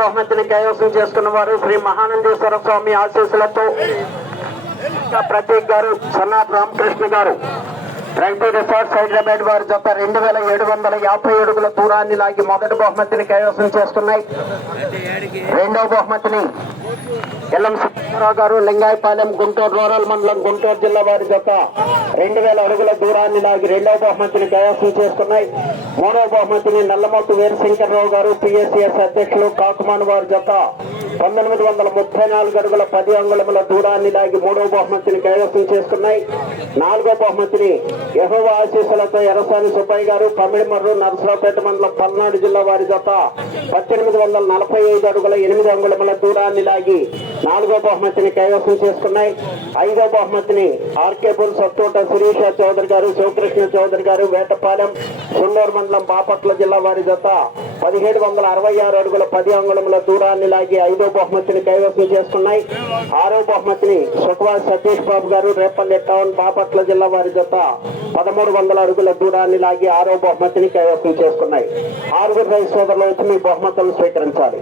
బహుమతిని కైవసం చేసుకున్న వారు శ్రీ మహానందేశ్వర స్వామి ఆశీస్సులతో ప్రతీక్ గారు, సన్నాథ్ రామకృష్ణ గారు, రైతు రిసార్ట్స్ హైదరాబాద్ వారి జత 2750 అడుగుల దూరాన్ని లాగి మొదటి బహుమతిని కైవసం చేస్తున్నాయి. రెండవ బహుమతిని ఎల్ఎం సుబ్బారావు గారు, లింగాయపాలెం, గుంటూరు రూరల్ మండలం, గుంటూరు జిల్లా వారి జత 2000 అడుగుల దూరాన్ని లాగి రెండవ బహుమతిని కైవసం చేస్తున్నాయి. మూడవ బహుమతిని నల్లమోతు వీరశంకర్రావు గారు, పిఎస్సిఎస్ అధ్యక్షులు, కాకుమాన్ వారి జత 1934 అడుగుల 10 అంగుళముల దూరాన్ని లాగి మూడవ బహుమతిని కైవసం చేసుకున్నాయి. నాలుగో బహుమతిని యెహోవా ఆశీస్సులతో ఎర్రసాని సుబ్బయ్య గారు, పమిడిమర్రు, నరసరావుపేట మండలం, పల్నాడు జిల్లా వారి జత 1845 అడుగుల 8 అంగుళముల దూరాన్ని లాగి నాలుగో బహుమతిని కైవసం చేసుకున్నాయి. ఐదో బహుమతిని ఆర్కేపుల్, సత్తోట శిరీష చౌదరి గారు, శివకృష్ణ చౌదరి గారు, వేటపాలెం, సున్నూరు మండలం, బాపట్ల జిల్లా వారి జత 1766 అడుగుల 10 అంగుళముల దూరాన్ని లాగి ఐదో బహుమతిని కైవసం చేసుకున్నాయి. ఆరో బహుమతిని సుఖవాస్ సతీష్ బాబు గారు, రేపల్లి టౌన్, బాపట్ల జిల్లా వారి జత 1300 అడుగుల దూరాన్ని లాగి ఆరో బహుమతిని కైవసం చేసుకున్నాయి. ఆరుగురు రైతు సోదరులు వచ్చి మీ బహుమతులను స్వీకరించాలి.